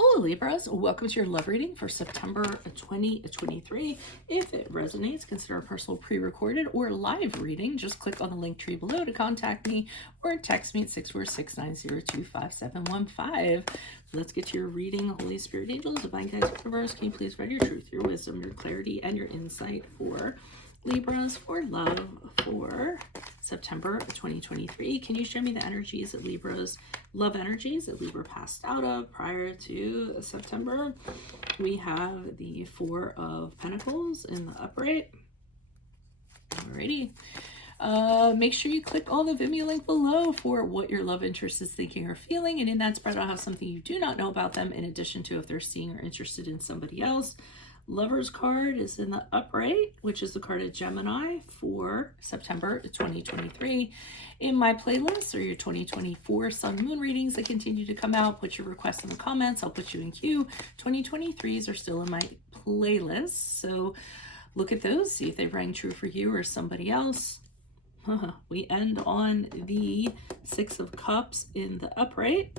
Hello Libras, welcome to your love reading for September 2023. If it resonates, consider a personal pre-recorded or live reading. Just click on the link tree below to contact me or text me at 646-902-5715. Let's get to your reading. Holy Spirit, angels, divine guides, universe, can you please write your truth, your wisdom, your clarity, and your insight for Libras for love for September 2023. Can you show me the energies that Libra's love energies that Libra passed out of prior to September? We have the Four of Pentacles in the upright. Alrighty. Make sure you click on the Vimeo link below for what your love interest is thinking or feeling. And in that spread, I'll have something you do not know about them in addition to if they're seeing or interested in somebody else. Lover's card is in the upright, which is the card of Gemini for September 2023. In my playlist are your 2024 Sun Moon readings that continue to come out. Put your requests in the comments. I'll put you in queue. 2023s are still in my playlist. So look at those, see if they rang true for you or somebody else. We end on the Six of Cups in the upright.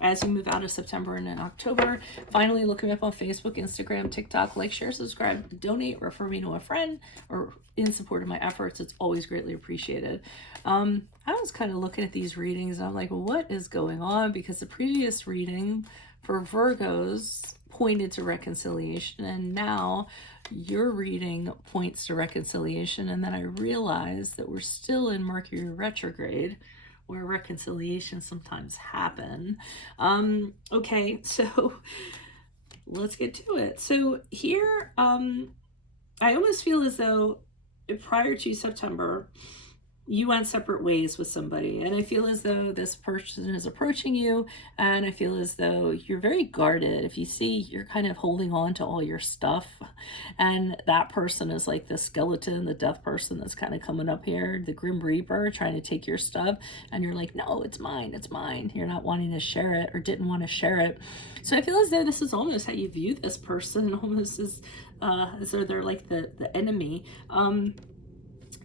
As you move out of September and in October, finally look me up on Facebook, Instagram, TikTok, like, share, subscribe, donate, refer me to a friend, or in support of my efforts. It's always greatly appreciated. I was kind of looking at these readings and I'm like, well, what is going on? Because the previous reading for Virgos pointed to reconciliation, and now your reading points to reconciliation. And then I realized that we're still in Mercury retrograde, where reconciliation sometimes happen. Okay, so let's get to it. So here, I almost feel as though prior to September, you went separate ways with somebody, and I feel as though this person is approaching you, and I feel as though you're very guarded. If you see, you're kind of holding on to all your stuff, and that person is like the skeleton, the death person that's kind of coming up here, the Grim Reaper trying to take your stuff, and you're like, no, it's mine, it's mine. You're not wanting to share it or didn't want to share it. So I feel as though this is almost how you view this person, almost as though they're like the enemy.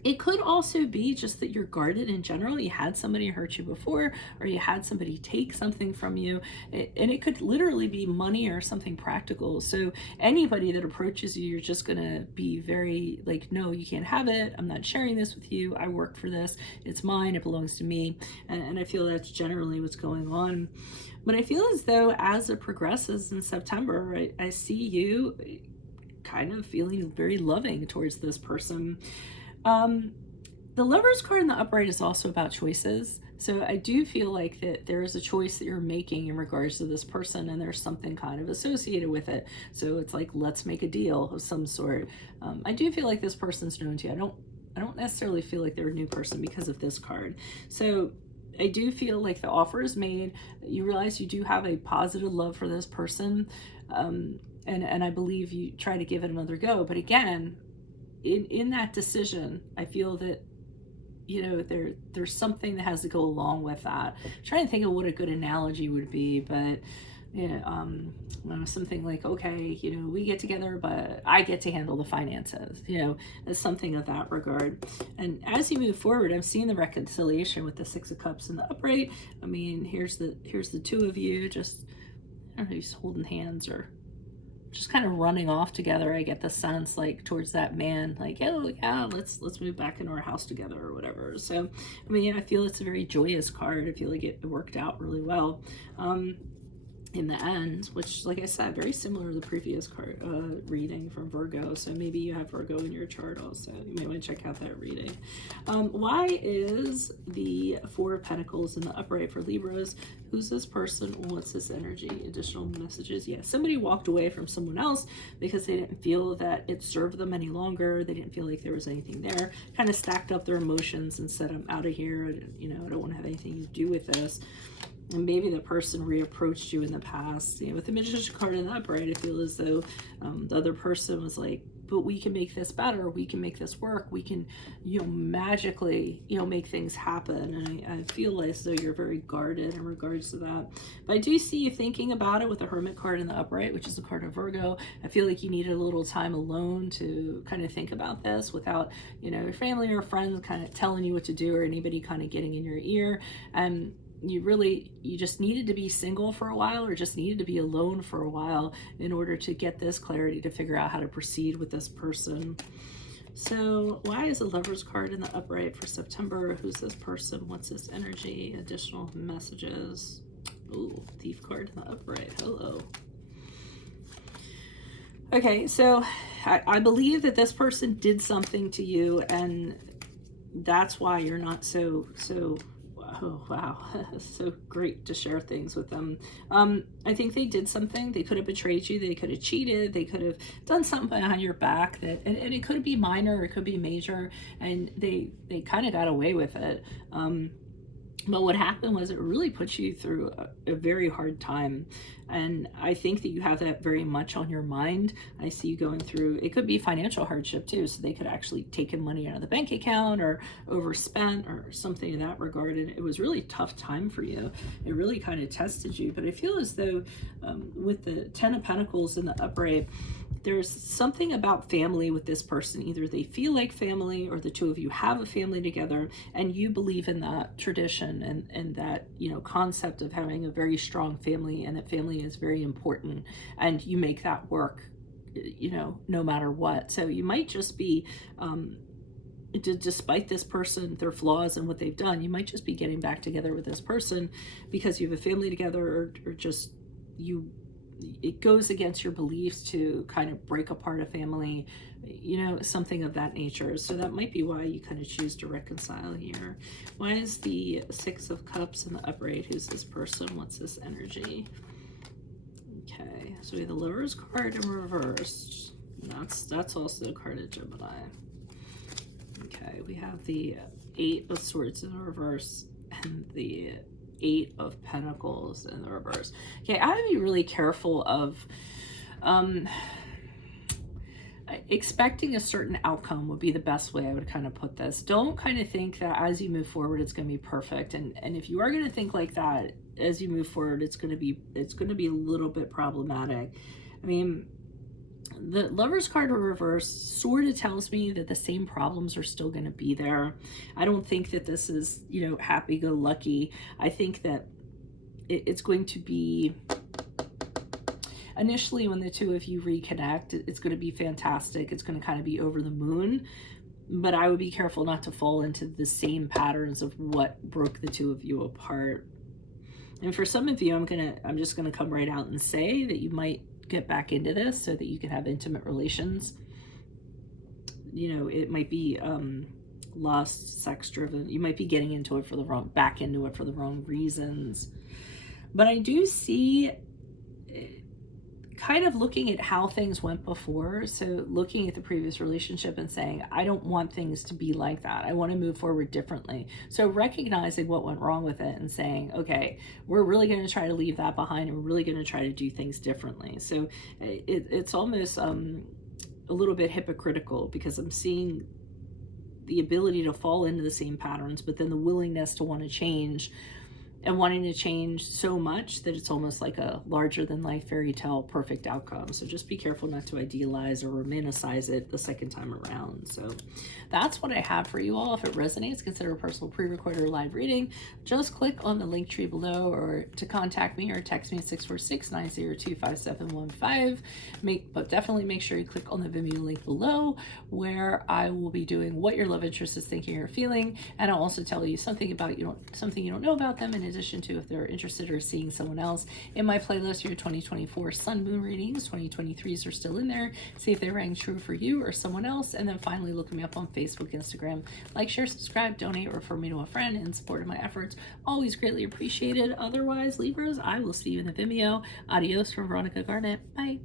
It could also be just that you're guarded in general. You had somebody hurt you before, or you had somebody take something from you. And it could literally be money or something practical. So anybody that approaches you, you're just going to be very like, no, you can't have it. I'm not sharing this with you. I work for this. It's mine. It belongs to me. And I feel that's generally what's going on. But I feel as though as it progresses in September, I see you kind of feeling very loving towards this person. The Lover's card in the upright is also about choices. So I do feel like that there is a choice that you're making in regards to this person, and there's something kind of associated with it. So it's like, let's make a deal of some sort. I do feel like this person's known to you. I don't necessarily feel like they're a new person because of this card. So I do feel like the offer is made. You realize you do have a positive love for this person. And I believe you try to give it another go. But again, in that decision, I feel that, you know, there's something that has to go along with that. I'm trying to think of what a good analogy would be, but you know, something like, okay, you know, we get together, but I get to handle the finances, you know, as something of that regard. And as you move forward, I'm seeing the reconciliation with the Six of Cups in the upright. I mean, here's the two of you just, I don't know, just holding hands or just kind of running off together. I get the sense like towards that man, like, oh yeah, let's move back into our house together or whatever. So I mean, I feel it's a very joyous card. I feel like it worked out really well in the end, which, like I said, very similar to the previous card reading from Virgo. So maybe you have Virgo in your chart also. You may want to check out that reading. Why is the Four of Pentacles in the upright for Libras? Who's this person? What's this energy? Additional messages. Yeah, somebody walked away from someone else because they didn't feel that it served them any longer. They didn't feel like there was anything there. Kind of stacked up their emotions and said, I'm out of here. You know, I don't want to have anything to do with this. And maybe the person reapproached you in the past. You know, with the Magician card in the upright, I feel as though the other person was like, but we can make this better. We can make this work. We can, you know, magically, you know, make things happen. And I feel as though you're very guarded in regards to that. But I do see you thinking about it with the Hermit card in the upright, which is a card of Virgo. I feel like you needed a little time alone to kind of think about this without, you know, your family or friends kind of telling you what to do or anybody kind of getting in your ear. And you just needed to be single for a while, or just needed to be alone for a while in order to get this clarity to figure out how to proceed with this person. So why is the Lover's card in the upright for September? Who's this person? What's this energy? Additional messages. Ooh, Thief card in the upright. Hello. Okay, so I believe that this person did something to you, and that's why you're not so oh wow, so great to share things with them. I think they did something. They could have betrayed you, they could have cheated, they could have done something behind your back, that and it could be minor or it could be major, and they kind of got away with it. But what happened was it really put you through a very hard time. And I think that you have that very much on your mind. I see you going through, it could be financial hardship too. So they could actually taken money out of the bank account or overspent or something in that regard. And it was really a tough time for you. It really kind of tested you. But I feel as though with the 10 of Pentacles in the upright, there's something about family with this person. Either they feel like family, or the two of you have a family together, and you believe in that tradition and that, you know, concept of having a very strong family, and that family is very important, and you make that work, you know, no matter what. So you might just be, despite this person, their flaws and what they've done, you might just be getting back together with this person because you have a family together, or just it goes against your beliefs to kind of break apart a family, you know, something of that nature. So that might be why you kind of choose to reconcile here. Why is the 6 of Cups in the upright? Who's this person? What's this energy? Okay, so we have the Lover's card in reverse. That's also a card of Gemini. Okay, we have the 8 of Swords in reverse and the 8 of Pentacles in the reverse. Okay, I would be really careful of expecting a certain outcome would be the best way I would kind of put this. Don't kind of think that as you move forward it's going to be perfect, and if you are going to think like that as you move forward, it's going to be a little bit problematic. I mean, the Lover's card in reverse sort of tells me that the same problems are still going to be there. I don't think that this is, you know, happy-go-lucky. I think that it's going to be, initially when the two of you reconnect, it's going to be fantastic. It's going to kind of be over the moon. But I would be careful not to fall into the same patterns of what broke the two of you apart. And for some of you, I'm just gonna come right out and say that you might get back into this so that you can have intimate relations. You know, it might be lust, sex driven. You might be getting into it back into it for the wrong reasons. But I do see kind of looking at how things went before. So looking at the previous relationship and saying, I don't want things to be like that. I want to move forward differently. So recognizing what went wrong with it and saying, okay, we're really going to try to leave that behind, and we're really going to try to do things differently. So it's almost a little bit hypocritical, because I'm seeing the ability to fall into the same patterns, but then the willingness to want to change, and wanting to change so much that it's almost like a larger than life fairy tale perfect outcome. So just be careful not to idealize or romanticize it the second time around. So that's what I have for you all. If it resonates, consider a personal pre-recorded or live reading. Just click on the link tree below, or to contact me, or text me at 646-902-5715. But definitely make sure you click on the Vimeo link below, where I will be doing what your love interest is thinking or feeling, and I'll also tell you something about something you don't know about them, in addition to if they're interested or seeing someone else. In my playlist, your 2024 sun moon readings, 2023s are still in there. See if they rang true for you or someone else. And then finally, look me up on Facebook, Instagram. Like, share, subscribe, donate, or refer me to a friend in support of my efforts. Always greatly appreciated. Otherwise, Libras, I will see you in the Vimeo. Adios from Veronica Garnett. Bye.